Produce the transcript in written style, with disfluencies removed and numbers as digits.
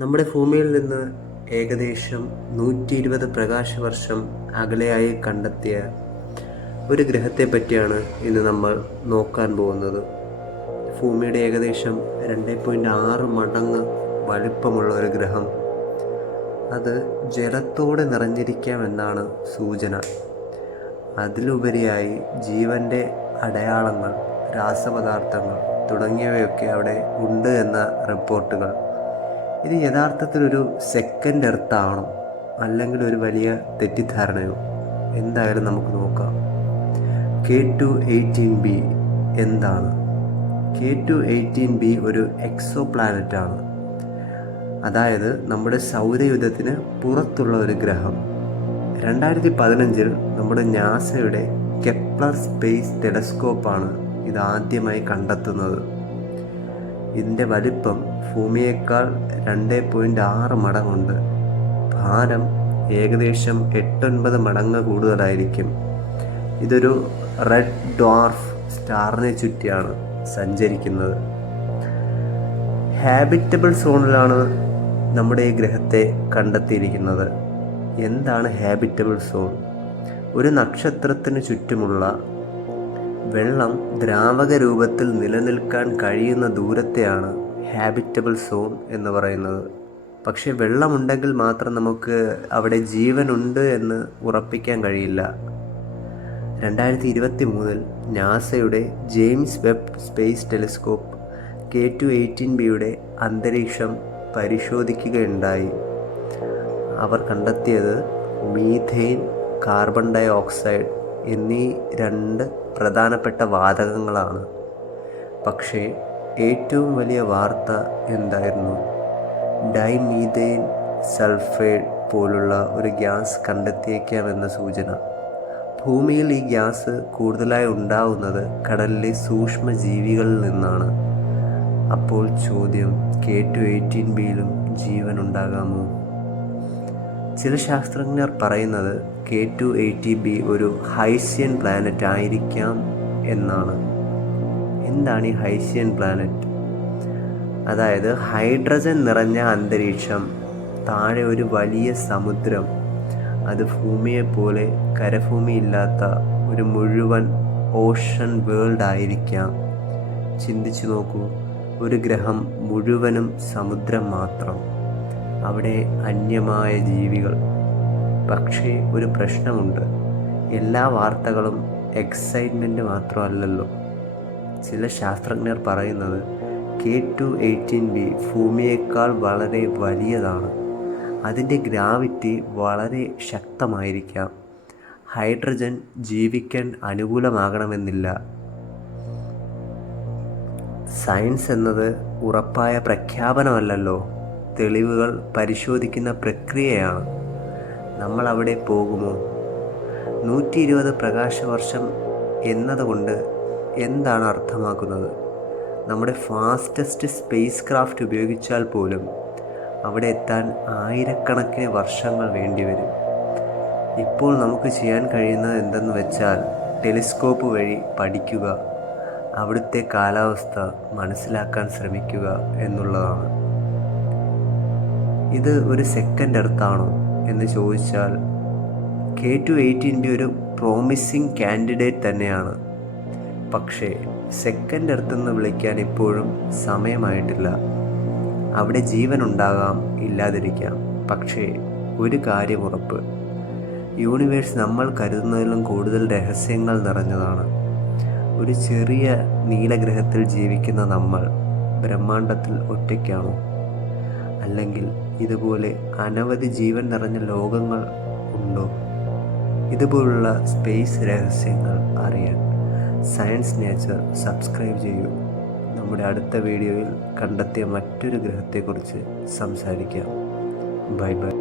നമ്മുടെ ഭൂമിയിൽ നിന്ന് ഏകദേശം 120 പ്രകാശവർഷം അകലെയായി കണ്ടെത്തിയ ഒരു ഗ്രഹത്തെ പറ്റിയാണ് ഇന്ന് നമ്മൾ നോക്കാൻ പോകുന്നത്. ഭൂമിയുടെ ഏകദേശം 2.6 മടങ്ങ് വലിപ്പമുള്ള ഒരു ഗ്രഹം. അത് ജലത്തോടെ നിറഞ്ഞിരിക്കാമെന്നാണ് സൂചന. അതിലുപരിയായി ജീവൻ്റെ അടയാളങ്ങൾ, രാസപദാർത്ഥങ്ങൾ തുടങ്ങിയവയൊക്കെ അവിടെ ഉണ്ട് എന്ന റിപ്പോർട്ടുകൾ. ഇത് യഥാർത്ഥത്തിലൊരു സെക്കൻഡ് എർത്താണോ അല്ലെങ്കിൽ ഒരു വലിയ തെറ്റിദ്ധാരണയോ? എന്തായാലും നമുക്ക് നോക്കാം. K2-18b എന്താണ്? K2-18b ഒരു എക്സോ പ്ലാനറ്റാണ്. അതായത് നമ്മുടെ സൗരയൂഥത്തിന് പുറത്തുള്ള ഒരു ഗ്രഹം. 2015 നമ്മുടെ നാസയുടെ കെപ്ലർ സ്പേസ് ടെലസ്കോപ്പാണ് ഇതാദ്യമായി കണ്ടെത്തുന്നത്. ഇതിൻ്റെ വലിപ്പം ഭൂമിയേക്കാൾ 2.6 മടങ്ങുണ്ട്. ഭാരം ഏകദേശം 8-9 മടങ്ങ് കൂടുതലായിരിക്കും. ഇതൊരു റെഡ് ഡ്വാർഫ് സ്റ്റാറിനെ ചുറ്റിയാണ് സഞ്ചരിക്കുന്നത്. ഹാബിറ്റബിൾ സോണിലാണ് നമ്മുടെ ഈ ഗ്രഹത്തെ കണ്ടെത്തിയിരിക്കുന്നത്. എന്താണ് ഹാബിറ്റബിൾ സോൺ? ഒരു നക്ഷത്രത്തിന് ചുറ്റുമുള്ള വെള്ളം ദ്രാവക രൂപത്തിൽ നിലനിൽക്കാൻ കഴിയുന്ന ദൂരത്തെയാണ് ഹാബിറ്റബിൾ സോൺ എന്ന് പറയുന്നത്. പക്ഷേ വെള്ളമുണ്ടെങ്കിൽ മാത്രം നമുക്ക് അവിടെ ജീവനുണ്ട് എന്ന് ഉറപ്പിക്കാൻ കഴിയില്ല. 2023 നാസയുടെ ജെയിംസ് വെബ് സ്പേസ് ടെലിസ്കോപ്പ് K2-18bയുടെ അന്തരീക്ഷം പരിശോധിക്കുകയുണ്ടായി. അവർ കണ്ടെത്തിയത് മീഥെയ്ൻ, കാർബൺ ഡൈ ഓക്സൈഡ് എന്നീ 2 പ്രധാനപ്പെട്ട വാതകങ്ങളാണ്. പക്ഷേ ഏറ്റവും വലിയ വാർത്ത എന്തായിരുന്നു? ഡൈമീഥെയ്ൻ സൾഫൈഡ് പോലുള്ള ഒരു ഗ്യാസ് കണ്ടെത്തിയേക്കാമെന്ന സൂചന. ഭൂമിയിൽ ഈ ഗ്യാസ് കൂടുതലായി ഉണ്ടാവുന്നത് കടലിലെ സൂക്ഷ്മജീവികളിൽ നിന്നാണ്. അപ്പോൾ ചോദ്യം, K2-18bയിലും ജീവനുണ്ടാകാമോ? ചില ശാസ്ത്രജ്ഞർ പറയുന്നത് K2-18b ഒരു ഹൈസിയൻ പ്ലാനറ്റ് ആയിരിക്കാം എന്നാണ്. എന്താണ് ഈ ഹൈസിയൻ പ്ലാനറ്റ്? അതായത് ഹൈഡ്രജൻ നിറഞ്ഞ അന്തരീക്ഷം, താഴെ ഒരു വലിയ സമുദ്രം, അത് ഭൂമിയെപ്പോലെ കരഭൂമിയില്ലാത്ത ഒരു മുഴുവൻ ഓഷൻ വേൾഡ് ആയിരിക്കാം. ചിന്തിച്ചു നോക്കൂ, ഒരു ഗ്രഹം മുഴുവനും സമുദ്രം മാത്രം, അവിടെ അന്യമായ ജീവികൾ. പക്ഷേ ഒരു പ്രശ്നമുണ്ട്, എല്ലാ വാർത്തകളും എക്സൈറ്റ്മെൻറ്റ് മാത്രമല്ലല്ലോ. ചില ശാസ്ത്രജ്ഞർ പറയുന്നത് K2-18b ഭൂമിയേക്കാൾ വളരെ വലിയതാണ്. അതിൻ്റെ ഗ്രാവിറ്റി വളരെ ശക്തമായിരിക്കാം. ഹൈഡ്രജൻ ജീവിക്കാൻ അനുകൂലമാകണമെന്നില്ല. സയൻസ് എന്നത് ഉറപ്പായ പ്രഖ്യാപനമല്ലല്ലോ, തെളിവുകൾ പരിശോധിക്കുന്ന പ്രക്രിയയാണ്. നമ്മൾ അവിടെ പോകുമോ? 120 പ്രകാശവർഷം എന്നതുകൊണ്ട് എന്താണ് അർത്ഥമാക്കുന്നത്? നമ്മുടെ ഫാസ്റ്റസ്റ്റ് സ്പേസ് ക്രാഫ്റ്റ് ഉപയോഗിച്ചാൽ പോലും അവിടെ എത്താൻ ആയിരക്കണക്കിന് വർഷങ്ങൾ വേണ്ടിവരും. ഇപ്പോൾ നമുക്ക് ചെയ്യാൻ കഴിയുന്നത് എന്തെന്ന് വെച്ചാൽ ടെലിസ്കോപ്പ് വഴി പഠിക്കുക, അവിടുത്തെ കാലാവസ്ഥ മനസ്സിലാക്കാൻ ശ്രമിക്കുക എന്നുള്ളതാണ്. ഇത് ഒരു സെക്കൻഡ് എർത്താണോ എന്ന് ചോദിച്ചാൽ K2-18b ഒരു പ്രോമിസിങ് കാൻഡിഡേറ്റ് തന്നെയാണ്. പക്ഷേ സെക്കൻഡ് എർത്ത് എന്ന് വിളിക്കാൻ ഇപ്പോഴും സമയമായിട്ടില്ല. അവിടെ ജീവനുണ്ടാകാം, ഇല്ലാതിരിക്കാം. പക്ഷേ ഒരു കാര്യം ഉറപ്പ്, യൂണിവേഴ്സ് നമ്മൾ കരുതുന്നതിലും കൂടുതൽ രഹസ്യങ്ങൾ നിറഞ്ഞതാണ്. ഒരു ചെറിയ നീലഗ്രഹത്തിൽ ജീവിക്കുന്ന നമ്മൾ ബ്രഹ്മാണ്ടത്തിൽ ഒറ്റയ്ക്കാണോ? അല്ലെങ്കിൽ ഇതുപോലെ അനവധി ജീവൻ നിറഞ്ഞ ലോകങ്ങൾ ഉണ്ടോ? ഇതുപോലുള്ള സ്പേസ് രഹസ്യങ്ങൾ അറിയാൻ സയൻസ് നേച്ചർ സബ്സ്ക്രൈബ് ചെയ്യൂ. നമ്മുടെ അടുത്ത വീഡിയോയിൽ കണ്ടെത്തിയ മറ്റൊരു ഗ്രഹത്തെക്കുറിച്ച് സംസാരിക്കാം. Bye bye.